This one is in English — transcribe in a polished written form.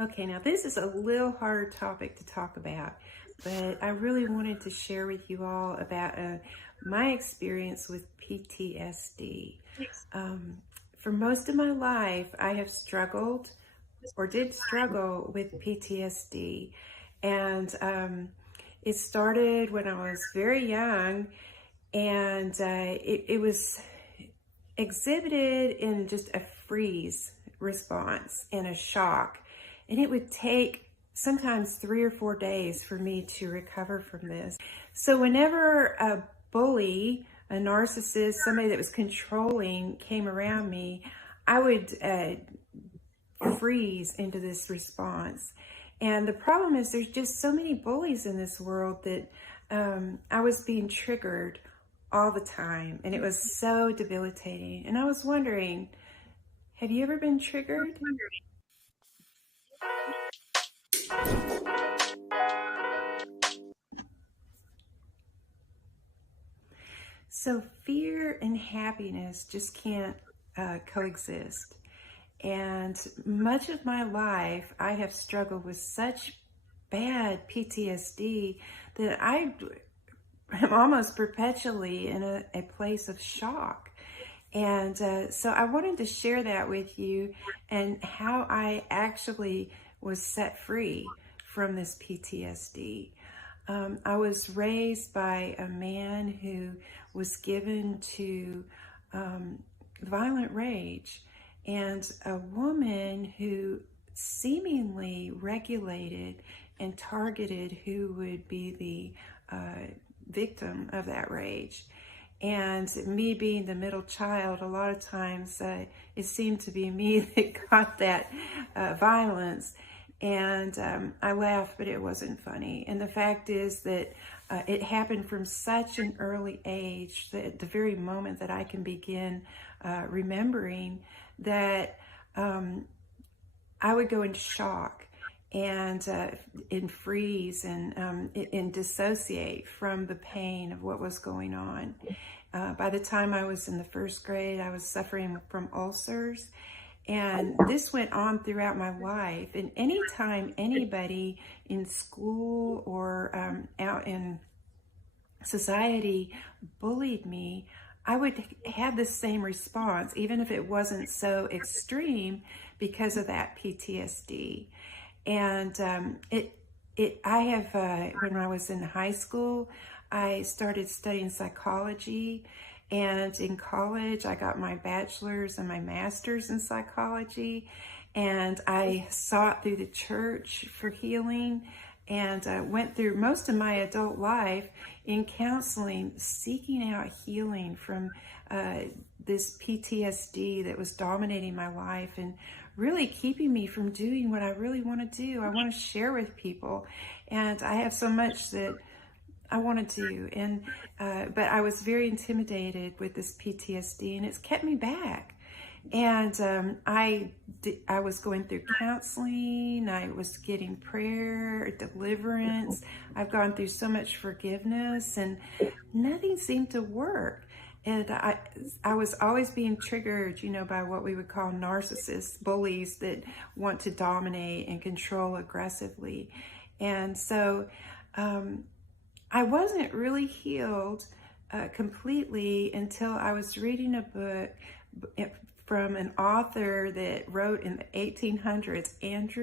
Okay, now this is a little hard topic to talk about, but I really wanted to share with you all about my experience with PTSD. Um, for most of my life, I have struggled or did struggle with PTSD. And it started when I was very young, and it was exhibited in just a freeze response and a shock. And it would take sometimes 3 or 4 days for me to recover from this. So whenever a bully, a narcissist, somebody that was controlling came around me, I would freeze into this response. And the problem is there's just so many bullies in this world that I was being triggered all the time, and it was so debilitating. And I was wondering, have you ever been triggered? So fear and happiness just can't coexist. And much of my life, I have struggled with such bad PTSD that I am almost perpetually in a place of shock. And so I wanted to share that with you and how I actually was set free from this PTSD. I was raised by a man who was given to violent rage, and a woman who seemingly regulated and targeted who would be the victim of that rage. And me being the middle child, a lot of times it seemed to be me that got that violence. And I laughed, but it wasn't funny. And the fact is that it happened from such an early age, that the very moment that I can begin remembering, that I would go into shock and freeze and dissociate from the pain of what was going on. By the time I was in the first grade, I was suffering from ulcers, and this went on throughout my life. And anytime anybody in school or out in society bullied me, I would have the same response, even if it wasn't so extreme, because of that PTSD. And I have, when I was in high school, I started studying psychology. And in college, I got my bachelor's and my master's in psychology. And I sought through the church for healing, and went through most of my adult life in counseling, seeking out healing from this PTSD that was dominating my life and really keeping me from doing what I really want to do. I want to share with people, and I have so much that I want to do, and but I was very intimidated with this PTSD, and it's kept me back. And I was going through counseling. I was getting prayer, deliverance. I've gone through so much forgiveness, and nothing seemed to work. And I was always being triggered, by what we would call narcissists, bullies that want to dominate and control aggressively. And so I wasn't really healed completely until I was reading a book from an author that wrote in the 1800s, Andrew